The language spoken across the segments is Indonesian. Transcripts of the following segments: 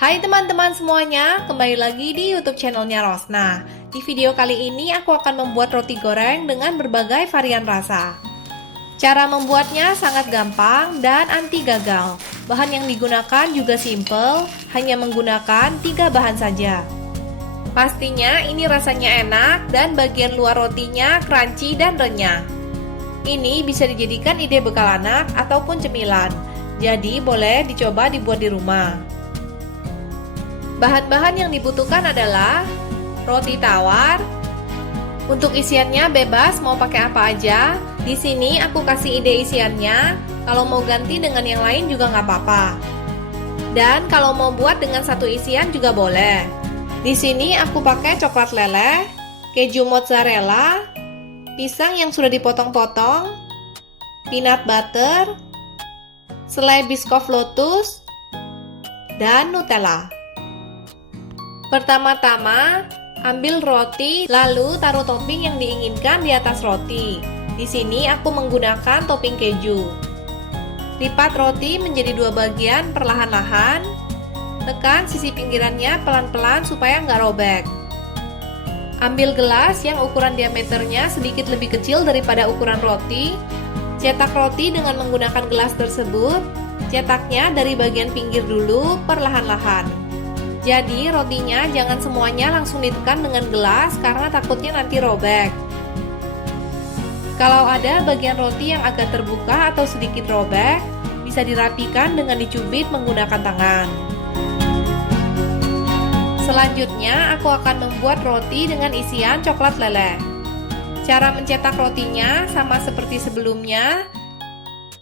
Hai teman-teman semuanya, kembali lagi di YouTube channelnya Rosna. Di video kali ini aku akan membuat roti goreng dengan berbagai varian rasa. Cara membuatnya sangat gampang dan anti gagal. Bahan yang digunakan juga simple, hanya menggunakan 3 bahan saja. Pastinya ini rasanya enak dan bagian luar rotinya crunchy dan renyah. Ini bisa dijadikan ide bekal anak ataupun cemilan, jadi boleh dicoba dibuat di rumah. Bahan-bahan yang dibutuhkan adalah roti tawar. Untuk isiannya bebas mau pakai apa aja. Di sini aku kasih ide isiannya. Kalau mau ganti dengan yang lain juga nggak apa-apa. Dan kalau mau buat dengan satu isian juga boleh. Di sini aku pakai coklat leleh, keju mozzarella, pisang yang sudah dipotong-potong, peanut butter, selai biscoff lotus, dan Nutella. Pertama-tama, ambil roti, lalu taruh topping yang diinginkan di atas roti. Di sini aku menggunakan topping keju. Lipat roti menjadi 2 bagian perlahan-lahan. Tekan sisi pinggirannya pelan-pelan supaya nggak robek. Ambil gelas yang ukuran diameternya sedikit lebih kecil daripada ukuran roti. Cetak roti dengan menggunakan gelas tersebut. Cetaknya dari bagian pinggir dulu perlahan-lahan. Jadi rotinya jangan semuanya langsung ditekan dengan gelas karena takutnya nanti robek. Kalau ada bagian roti yang agak terbuka atau sedikit robek, bisa dirapikan dengan dicubit menggunakan tangan. Selanjutnya aku akan membuat roti dengan isian coklat leleh. Cara mencetak rotinya sama seperti sebelumnya.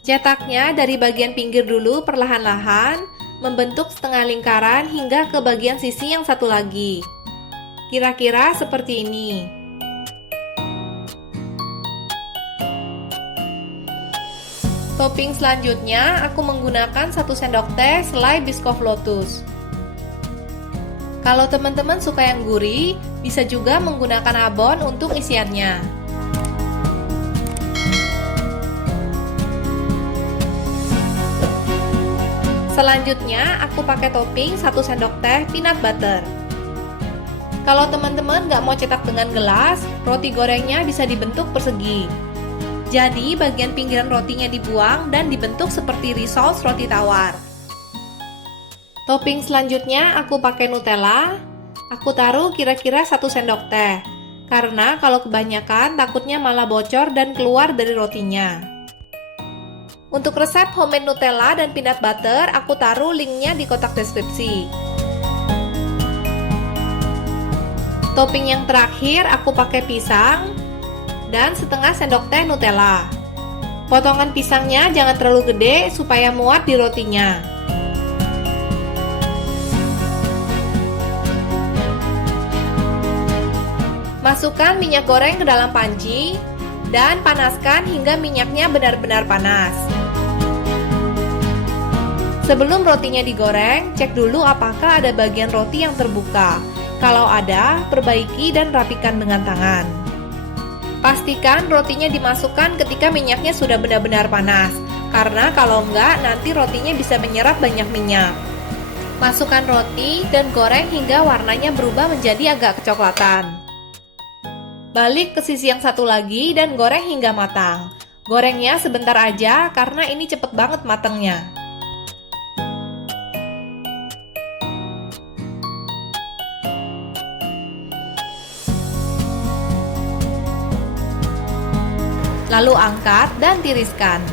Cetaknya dari bagian pinggir dulu perlahan-lahan, membentuk setengah lingkaran hingga ke bagian sisi yang satu lagi. Kira-kira seperti ini. Topping selanjutnya aku menggunakan 1 sendok teh selai biscoff lotus. Kalau teman-teman suka yang gurih, bisa juga menggunakan abon untuk isiannya. Selanjutnya, aku pakai topping 1 sendok teh peanut butter. Kalau teman-teman nggak mau cetak dengan gelas, roti gorengnya bisa dibentuk persegi. Jadi, bagian pinggiran rotinya dibuang dan dibentuk seperti risol roti tawar. Topping selanjutnya, aku pakai Nutella. Aku taruh kira-kira 1 sendok teh. Karena kalau kebanyakan, takutnya malah bocor dan keluar dari rotinya. Untuk resep homemade Nutella dan peanut butter, aku taruh linknya di kotak deskripsi. Topping yang terakhir, aku pakai pisang dan setengah sendok teh Nutella. Potongan pisangnya jangan terlalu gede supaya muat di rotinya. Masukkan minyak goreng ke dalam panci dan panaskan hingga minyaknya benar-benar panas. Sebelum rotinya digoreng, cek dulu apakah ada bagian roti yang terbuka. Kalau ada, perbaiki dan rapikan dengan tangan. Pastikan rotinya dimasukkan ketika minyaknya sudah benar-benar panas, karena kalau enggak, nanti rotinya bisa menyerap banyak minyak. Masukkan roti dan goreng hingga warnanya berubah menjadi agak kecoklatan. Balik ke sisi yang satu lagi dan goreng hingga matang. Gorengnya sebentar aja karena ini cepet banget matangnya. Lalu angkat dan tiriskan.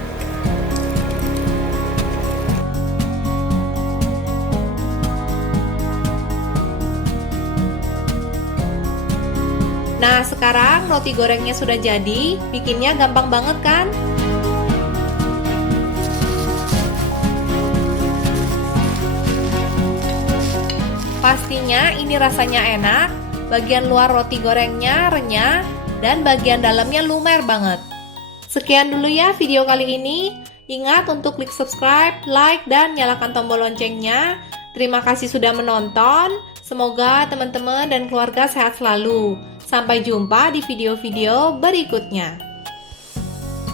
Nah, sekarang roti gorengnya sudah jadi, bikinnya gampang banget kan? Pastinya ini rasanya enak, bagian luar roti gorengnya renyah, dan bagian dalamnya lumer banget. Sekian dulu ya video kali ini. Ingat untuk klik subscribe, like, dan nyalakan tombol loncengnya. Terima kasih sudah menonton. Semoga teman-teman dan keluarga sehat selalu. Sampai jumpa di video-video berikutnya.